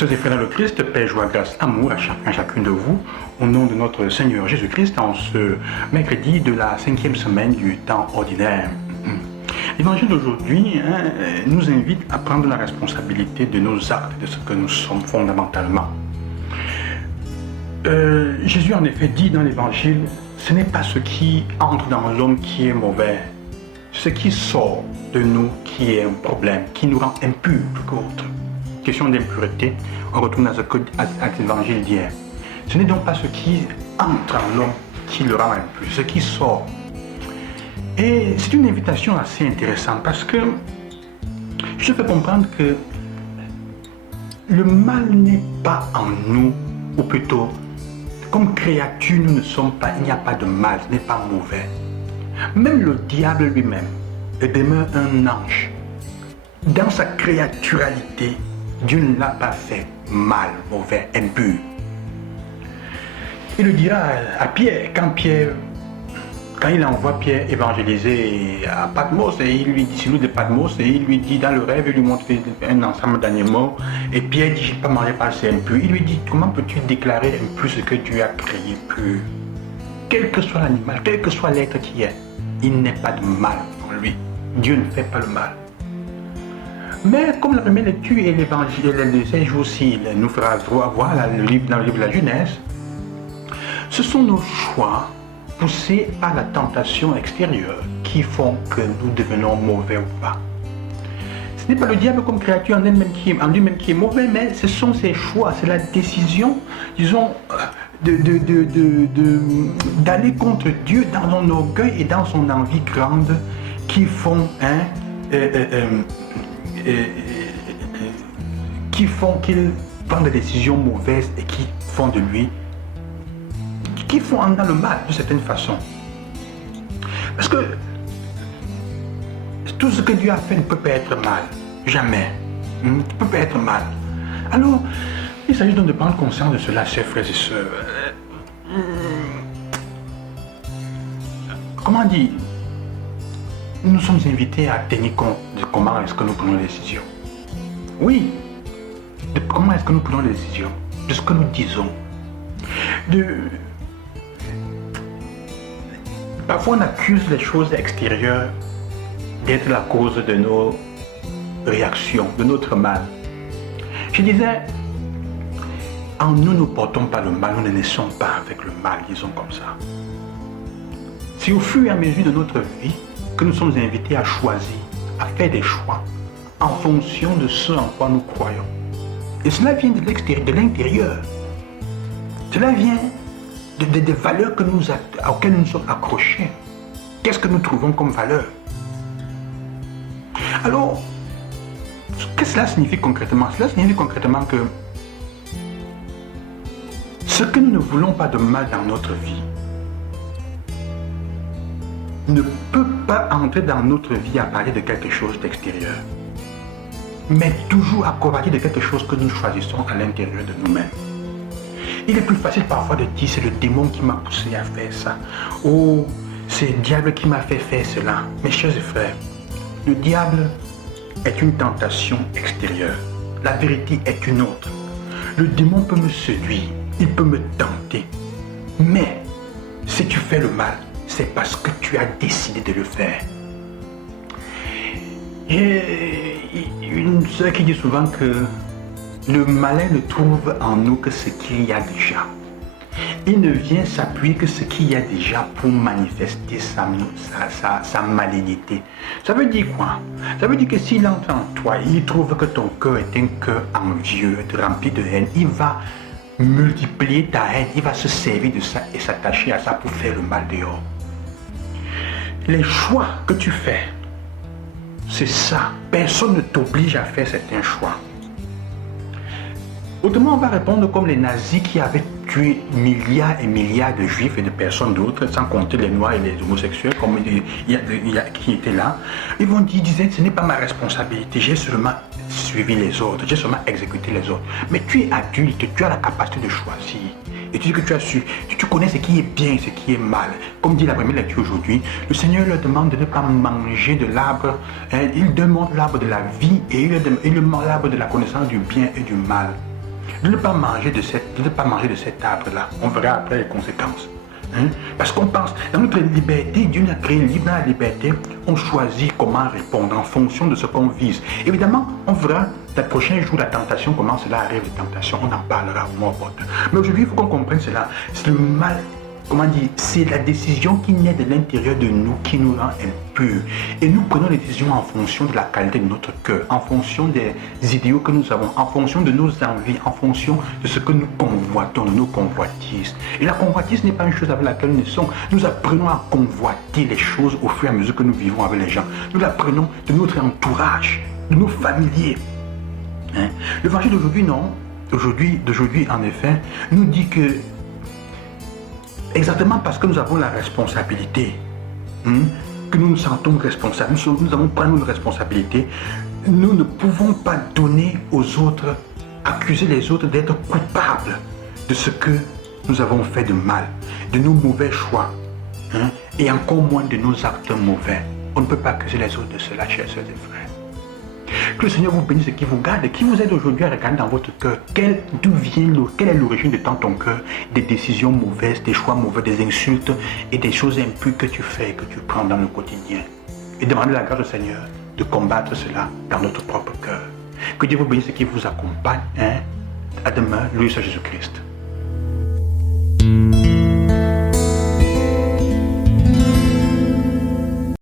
Sœurs et frères dans le Christ, paix, joie, grâce, amour à chacun de vous, au nom de notre Seigneur Jésus-Christ, en ce mercredi de la 5e semaine du temps ordinaire. L'évangile d'aujourd'hui nous invite à prendre la responsabilité de nos actes, de ce que nous sommes fondamentalement. Jésus en effet dit dans l'évangile, ce n'est pas ce qui entre dans l'homme qui est mauvais, ce qui sort de nous qui est un problème, qui nous rend impurs plus qu'autre. Question d'impureté, on retourne à l'évangile d'hier. Ce n'est donc pas ce qui entre en l'homme qui le rend impur, ce qui sort. Et c'est une invitation assez intéressante parce que je fais comprendre que le mal n'est pas en nous, ou plutôt, comme créature, nous ne sommes pas, il n'y a pas de mal, ce n'est pas mauvais. Même le diable lui-même demeure un ange. Dans sa créaturalité, Dieu ne l'a pas fait mal, mauvais, impur. Il le dira à Pierre, quand il envoie Pierre évangéliser à Patmos, et il lui dit, sur l'île de Patmos, et il lui dit dans le rêve, il lui montre un ensemble d'animaux, et Pierre dit, je n'ai pas mangé par ces impurs. Il lui dit, comment peux-tu déclarer impur ce que Dieu a créé pur? Quel que soit l'animal, quel que soit l'être qui est, il n'est pas de mal en lui. Dieu ne fait pas le mal. Mais comme la première lecture et l'évangile de ces jours-ci nous fera voir dans le livre de la Genèse, ce sont nos choix poussés par la tentation extérieure qui font que nous devenons mauvais ou pas. Ce n'est pas le diable comme créature en lui-même qui est mauvais, mais ce sont ses choix, c'est la décision, disons, d'aller contre Dieu dans son orgueil et dans son envie grande qui font qu'il prend des décisions mauvaises et qui font de lui, qui font dans le mal de certaine façon. Parce que tout ce que Dieu a fait ne peut pas être mal. Jamais. Ne peut pas être mal. Alors, il s'agit donc de prendre conscience de cela, chers frères et sœurs. Comment dire? Nous sommes invités à tenir compte de comment est-ce que nous prenons les décisions. Oui, de comment est-ce que nous prenons les décisions, de ce que nous disons. Parfois on accuse les choses extérieures d'être la cause de nos réactions, de notre mal. Je disais, en nous ne portons pas le mal, nous ne naissons pas avec le mal, disons comme ça. C'est au fur et à mesure de notre vie que nous sommes invités à choisir, à faire des choix en fonction de ce en quoi nous croyons. Et cela vient de l'extérieur, de l'intérieur. Cela vient des valeurs auxquelles nous sommes accrochés. Qu'est-ce que nous trouvons comme valeur? Alors, qu'est-ce que cela signifie concrètement? Cela signifie concrètement que ce que nous ne voulons pas de mal dans notre vie ne peut pas entrer dans notre vie à partir de quelque chose d'extérieur, mais toujours à partir de quelque chose que nous choisissons à l'intérieur de nous-mêmes. Il est plus facile parfois de dire c'est le démon qui m'a poussé à faire ça, ou c'est le diable qui m'a fait faire cela. Mes chers frères, le diable est une tentation extérieure, la vérité est une autre. Le démon peut me séduire, il peut me tenter, mais si tu fais le mal, c'est parce que tu as décidé de le faire. Et une sœur qui dit souvent que le malin ne trouve en nous que ce qu'il y a déjà. Il ne vient s'appuyer que ce qu'il y a déjà pour manifester sa malignité. Ça veut dire quoi? Ça veut dire que s'il entre en toi, il trouve que ton cœur est un cœur envieux, rempli de haine, il va multiplier ta haine, il va se servir de ça et s'attacher à ça pour faire le mal dehors. Les choix que tu fais, c'est ça. Personne ne t'oblige à faire certains choix. Autrement, on va répondre comme les nazis qui avaient tué milliards et milliards de juifs et de personnes d'autres, sans compter les noirs et les homosexuels qui étaient là. Ils disaient, ce n'est pas ma responsabilité, j'ai seulement suivi les autres, j'ai seulement exécuté les autres. Mais tu es adulte, tu as la capacité de choisir. Et tu dis que tu as su, tu connais ce qui est bien et ce qui est mal. Comme dit la première lecture aujourd'hui, le Seigneur leur demande de ne pas manger de l'arbre. Il demande l'arbre de la vie et il demande l'arbre de la connaissance du bien et du mal. de ne pas manger de cet arbre-là. On verra après les conséquences. Hein? Parce qu'on pense, dans notre liberté, Dieu nous a créé libre dans la liberté, on choisit comment répondre en fonction de ce qu'on vise. Évidemment, on verra le prochain jour la tentation, comment cela arrive, les tentations, on en parlera au moins opportun. Mais aujourd'hui, il faut qu'on comprenne cela. C'est le mal, comment dire, c'est la décision qui naît de l'intérieur de nous qui nous rend impurs. Et nous prenons les décisions en fonction de la qualité de notre cœur, en fonction des idéaux que nous avons, en fonction de nos envies, en fonction de ce que nous convoitons, de nos convoitises. Et la convoitise n'est pas une chose avec laquelle nous sommes. Nous apprenons à convoiter les choses au fur et à mesure que nous vivons avec les gens. Nous l'apprenons de notre entourage, de nos familiers. Hein? L'évangile d'aujourd'hui, non. D'aujourd'hui, en effet, nous dit que exactement parce que nous avons la responsabilité, que nous nous sentons responsables, nous avons pris nos responsabilités, nous ne pouvons pas donner aux autres, accuser les autres d'être coupables de ce que nous avons fait de mal, de nos mauvais choix, et encore moins de nos actes mauvais. On ne peut pas accuser les autres de cela, chers sœurs et frères. Que le Seigneur vous bénisse et qui vous garde, qui vous aide aujourd'hui à regarder dans votre cœur quelle est l'origine de dans ton cœur des décisions mauvaises, des choix mauvais, des insultes et des choses impures que tu fais et que tu prends dans le quotidien. Et demandez la grâce au Seigneur de combattre cela dans notre propre cœur. Que Dieu vous bénisse et qui vous accompagne. À demain, loué soit Jésus-Christ.